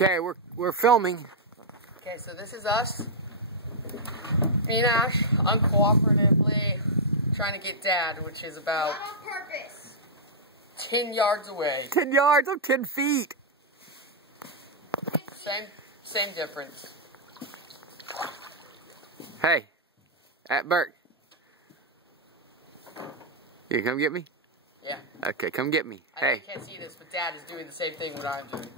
Okay, we're filming. Okay, so this is us. Me and Ash, uncooperatively trying to get Dad, which is about Not on purpose. 10 yards away. 10 yards, I'm 10 feet. Same difference. Hey, Bert. You come get me? Yeah. Okay, come get me. I Hey. can't see this, but Dad is doing the same thing what I'm doing.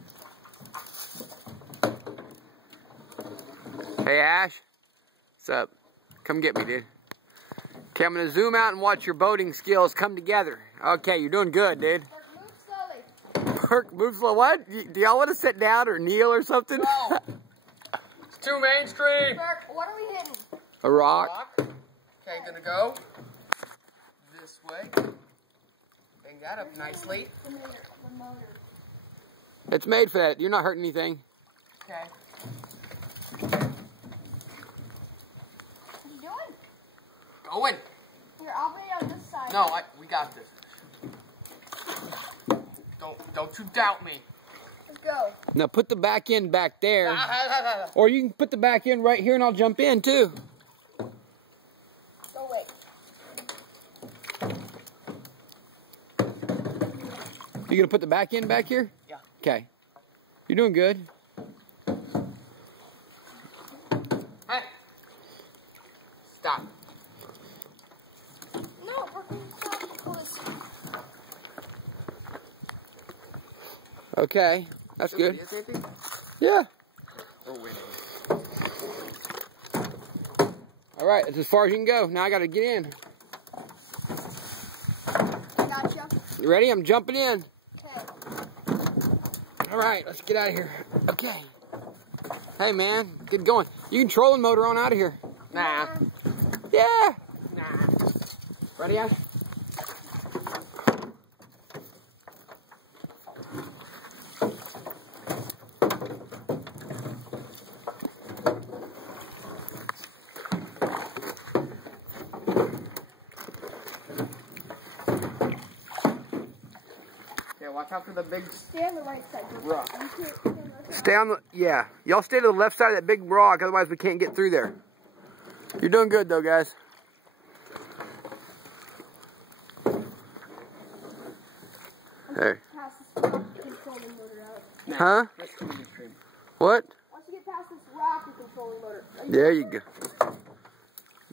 Hey, Ash. What's up? Come get me, dude. Okay, I'm gonna zoom out and watch your boating skills come together. Okay, you're doing good, dude. Move slowly. Bert, move slow. What? Do y'all want to sit down or kneel or something? No. It's too mainstream. Bert, what are we hitting? A rock. Okay, gonna go this way. Bring that up nicely. The motor. It's made for that. You're not hurting anything. Okay. What are you doing? Owen. Here, I'll be on this side. No, we got this. Don't you doubt me. Let's go. Now put the back end back there. Or you can put the back end right here and I'll jump in too. Go away. You gonna put the back end back here? Yeah. Okay. You're doing good. Hey. Stop. No, Bert, stop. Pull this. Okay. That's good. Is anything? Yeah. We're winning. All right, that's as far as you can go. Now I gotta get in. Gotcha. You ready? I'm jumping in. Okay. All right, let's get out of here. Okay. Hey, man, get going. You can trolling motor on out of here. Nah. Yeah. Nah. Ready, Ash? Yeah, watch out for the big Stay on the right side. rock. Stay on the, yeah. Y'all stay to the left side of that big rock, otherwise we can't get through there. You're doing good though, guys. Hey. Pass this rock, you can control the motor out. Nah, Huh? That's too mainstream. What? Once you get past this rock, you control the motor. There you go.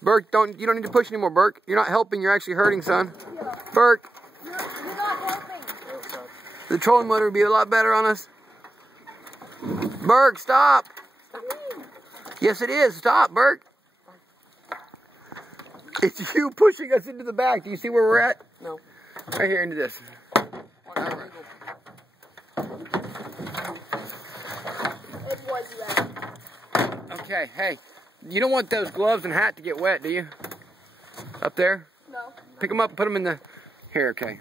Burke, you don't need to push anymore, Burke. You're not helping, you're actually hurting, son. Yeah. Burke, You're not helping. the trolling motor would be a lot better on us. Burke, stop. Yes, it is. Stop, Burke. It's you pushing us into the back. Do you see where we're at? No. Right here into this. Whatever. It was wet. Okay, hey, you don't want those gloves and hat to get wet, do you? Up there? No. Pick them up and put them in the... Here, okay.